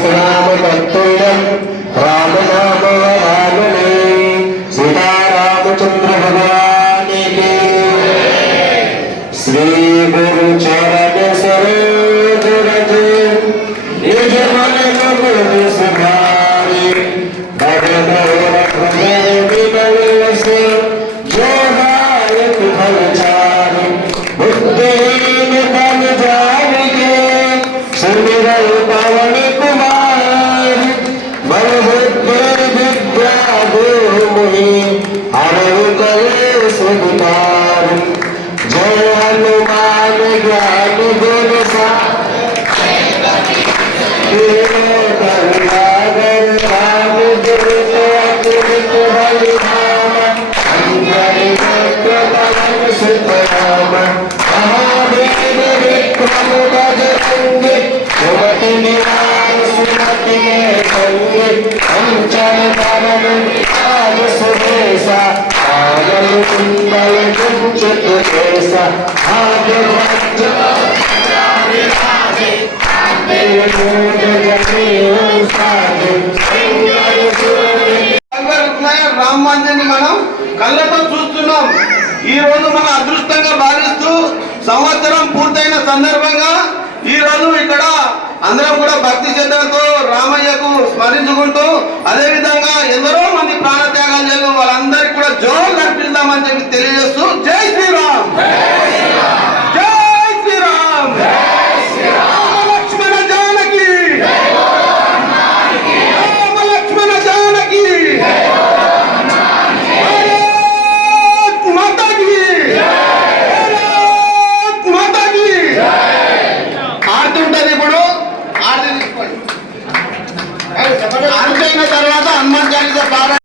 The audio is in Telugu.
सहस्रनाम तत्तुल्यं रामनाम वरानने सीतारामचंद्र भगवान की श्री गुरु चरण सरोज रज निज मन कमल सुधारि भगत हृदय विमल से जो गायक फल चारि बुद्धिहीन तन जानिके सुमिरन पवन कुमार बल बुद्धि विद्या देहु मोहि हरहु कलेश विकार जय हनुमान ज्ञान गुण सागर राम दुर्ग अतुलित बलधाम अंजनी पवन सुत राम महादेव विक्रम बजरंगी सुमति निवार सुमति में संगी कंचन वरण विराज सुरेशा कानन कुंडल कुंचित केसा हाथ वज्र विराजे हाथे मूंज जनेऊ साजे सिंगल सूर्य రామాంజని మనం కళ్ళతో చూస్తున్నాం. ఈ రోజు మన అదృష్టంగా భావిస్తూ సంవత్సరం పూర్తయిన సందర్భంగా ఈ రోజు ఇక్కడ అందరం కూడా భక్తి శ్రద్ధలతో రామయ్యకు స్మరించుకుంటూ అదే విధంగా ఎందరో మంది ప్రాణత్యాగాలు చేయడం వాళ్ళందరికీ కూడా జోరు కల్పిద్దామని చెప్పి తెలియజేస్తూ జై శ్రీరామ్, జై శ్రీరామ్, రామ లక్ష్మణ జానకి, రామ లక్ష్మణ జానకి, భారత్ మాతాకి, భారత్ మాతాకి. ఆడుతుంటది ఇప్పుడు ఆర్తి తీసుకోండి. ఆర్తి అయిన తర్వాత హనుమాన్ చాలీసా పారాయణ